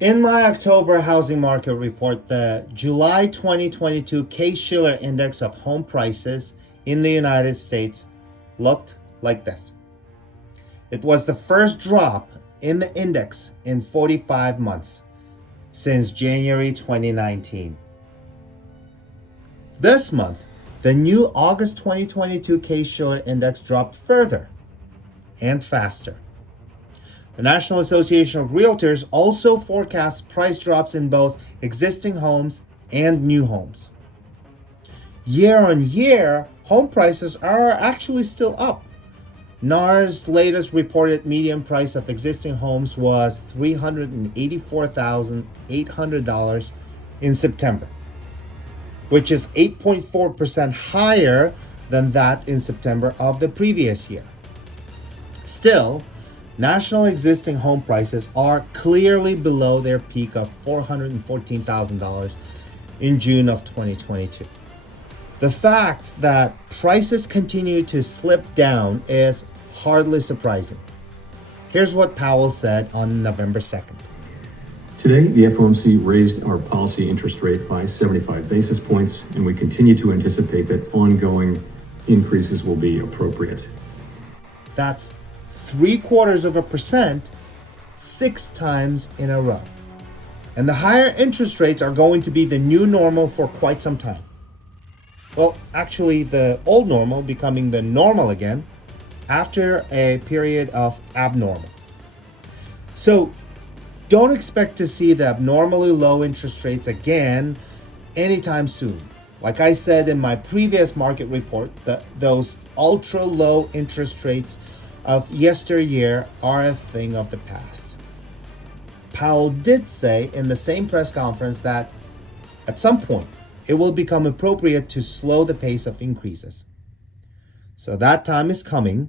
In my October housing market report, the July 2022 Case-Shiller Index of home prices in the United States looked like this. It was the first drop in the index in 45 months since January 2019. This month, the new August 2022 Case-Shiller Index dropped further and faster. The National Association of Realtors also forecasts price drops in both existing homes and new homes. Year on year, home prices are actually still up. NAR's latest reported median price of existing homes was $384,800 in September, which is 8.4% higher than that in September of the previous year. Still, national existing home prices are clearly below their peak of $414,000 in June of 2022. The fact that prices continue to slip down is hardly surprising. Here's what Powell said on November 2nd. Today, the FOMC raised our policy interest rate by 75 basis points, and we continue to anticipate that ongoing increases will be appropriate. That's 0.75%, 6 times in a row. And the higher interest rates are going to be the new normal for quite some time. Well, actually, the old normal becoming the normal again after a period of abnormal. So don't expect to see the abnormally low interest rates again anytime soon. Like I said in my previous market report, those ultra low interest rates of yesteryear are a thing of the past. Powell did say in the same press conference that at some point it will become appropriate to slow the pace of increases. So that time is coming,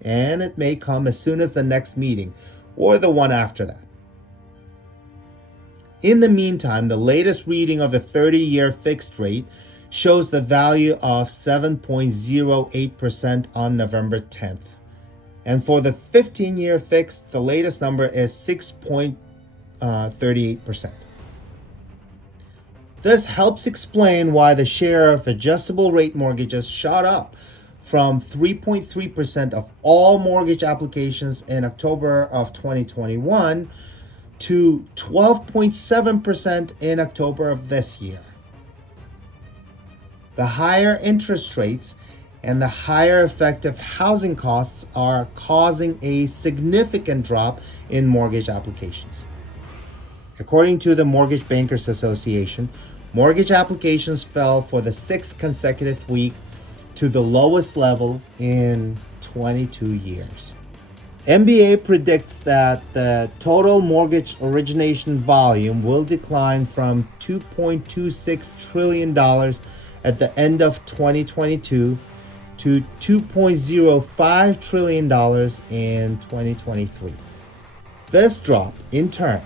and it may come as soon as the next meeting or the one after that. In the meantime, the latest reading of the 30-year fixed rate shows the value of 7.08% on November 10th. And for the 15-year fixed, the latest number is 6.38%. This helps explain why the share of adjustable rate mortgages shot up from 3.3% of all mortgage applications in October of 2021 to 12.7% in October of this year. The higher interest rates and the higher effective housing costs are causing a significant drop in mortgage applications. According to the Mortgage Bankers Association, mortgage applications fell for the 6th consecutive week to the lowest level in 22 years. MBA predicts that the total mortgage origination volume will decline from $2.26 trillion at the end of 2022 to $2.05 trillion in 2023. This drop, in turn,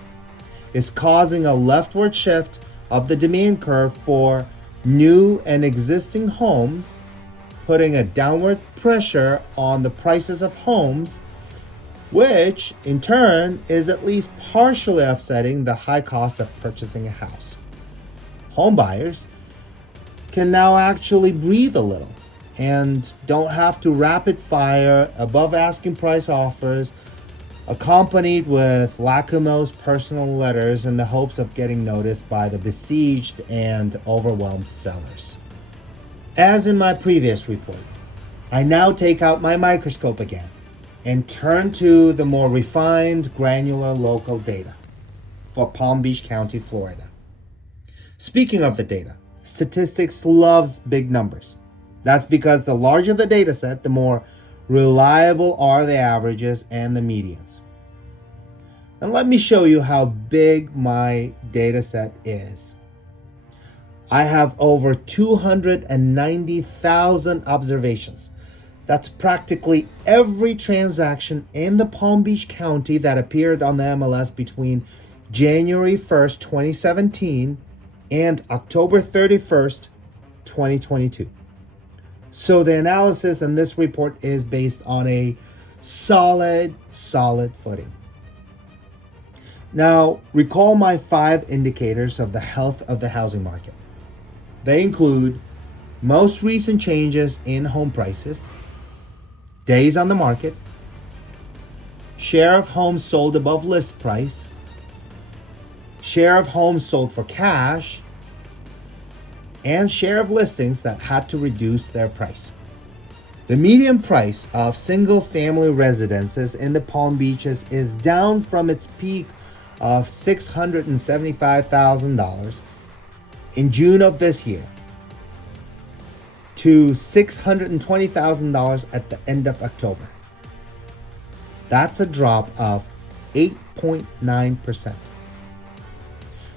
is causing a leftward shift of the demand curve for new and existing homes, putting a downward pressure on the prices of homes, which in turn is at least partially offsetting the high cost of purchasing a house. Home buyers can now actually breathe a little and don't have to rapid fire above asking price offers accompanied with lachrymose personal letters in the hopes of getting noticed by the besieged and overwhelmed sellers. As in my previous report, I now take out my microscope again and turn to the more refined, granular local data for Palm Beach County, Florida. Speaking of the data, statistics loves big numbers. That's because the larger the data set, the more reliable are the averages and the medians. And let me show you how big my data set is. I have over 290,000 observations. That's practically every transaction in the Palm Beach County that appeared on the MLS between January 1st, 2017 and October 31st, 2022. So the analysis in this report is based on a solid footing. Now, recall my 5 indicators of the health of the housing market. They include most recent changes in home prices, days on the market, share of homes sold above list price, share of homes sold for cash, and share of listings that had to reduce their price. The median price of single-family residences in the Palm Beaches is down from its peak of $675,000 in June of this year to $620,000 at the end of October. That's a drop of 8.9%.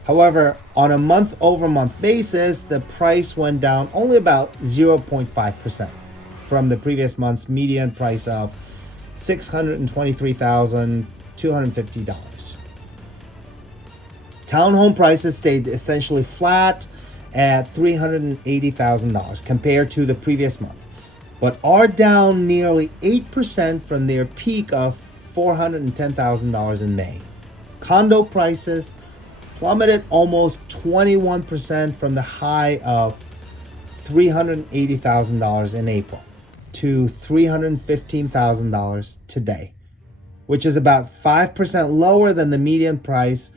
However, on a month-over-month basis, the price went down only about 0.5% from the previous month's median price of $623,250. Townhome prices stayed essentially flat at $380,000 compared to the previous month, but are down nearly 8% from their peak of $410,000 in May. Condo prices plummeted almost 21% from the high of $380,000 in April to $315,000 today, which is about 5% lower than the median price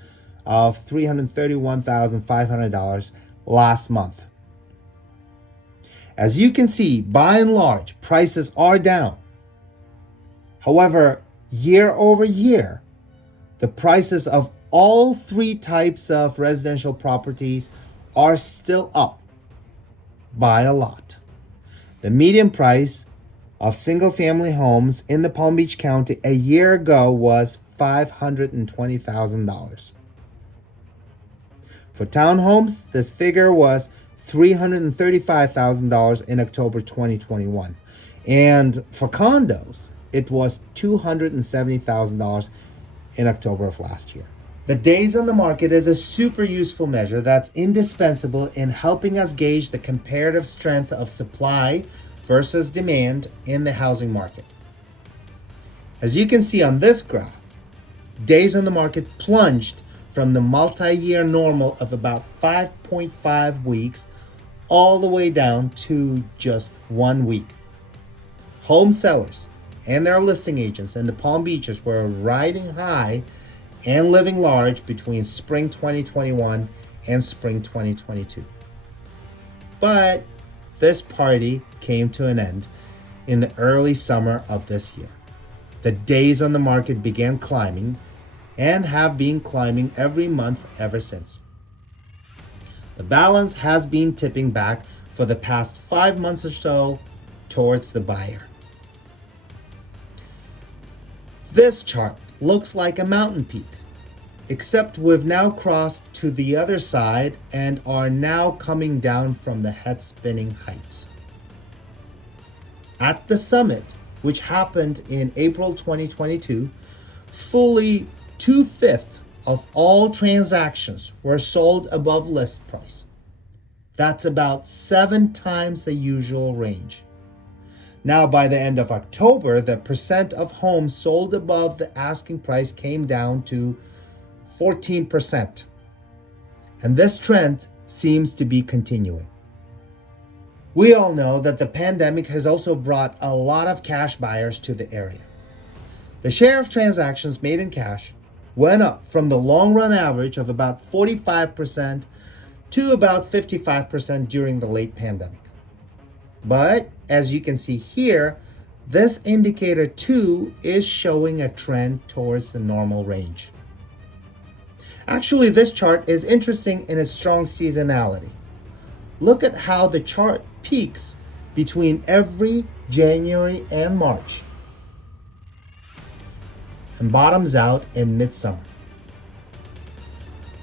of $331,500 last month. As you can see, by and large, prices are down. However, year over year, the prices of all 3 types of residential properties are still up by a lot. The median price of single-family homes in the Palm Beach County a year ago was $520,000. For townhomes, this figure was $335,000 in October 2021. And for condos, it was $270,000 in October of last year. The days on the market is a super useful measure that's indispensable in helping us gauge the comparative strength of supply versus demand in the housing market. As you can see on this graph, days on the market plunged from the multi-year normal of about 5.5 weeks all the way down to just 1 week. Home sellers and their listing agents in the Palm Beaches were riding high and living large between spring 2021 and spring 2022. But this party came to an end in the early summer of this year. The days on the market began climbing and have been climbing every month ever since. The balance has been tipping back for the past 5 months or so towards the buyer. This chart looks like a mountain peak, except we've now crossed to the other side and are now coming down from the head-spinning heights. At the summit, which happened in April 2022, fully 2/5 of all transactions were sold above list price. That's about 7 times the usual range. Now, by the end of October, the percent of homes sold above the asking price came down to 14%. And this trend seems to be continuing. We all know that the pandemic has also brought a lot of cash buyers to the area. The share of transactions made in cash went up from the long run average of about 45% to about 55% during the late pandemic. But as you can see here, this indicator too is showing a trend towards the normal range. Actually, this chart is interesting in its strong seasonality. Look at how the chart peaks between every January and March and bottoms out in midsummer.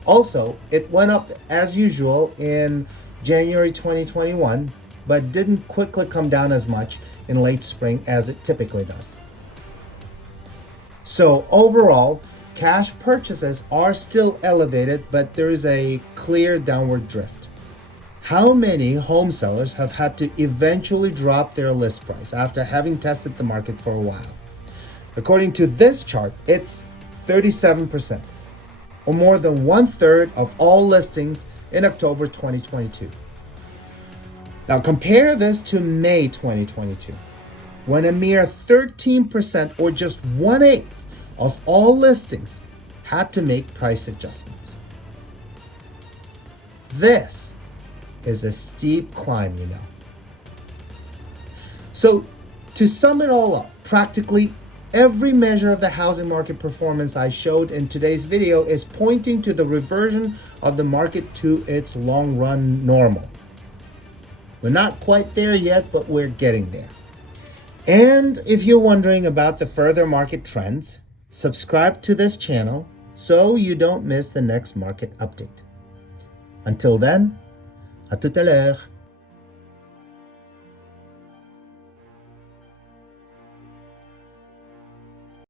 Also, it went up as usual in January 2021, but didn't quickly come down as much in late spring as it typically does. So overall, cash purchases are still elevated, but there is a clear downward drift. How many home sellers have had to eventually drop their list price after having tested the market for a while? According to this chart, it's 37%. or more than 1/3 of all listings in October 2022. Now compare this to May 2022, when a mere 13% or just 1/8 of all listings had to make price adjustments. This is a steep climb, you know. So to sum it all up, practically every measure of the housing market performance I showed in today's video is pointing to the reversion of the market to its long-run normal. We're not quite there yet, but we're getting there. And if you're wondering about the further market trends, subscribe to this channel so you don't miss the next market update. Until then, à tout à l'heure.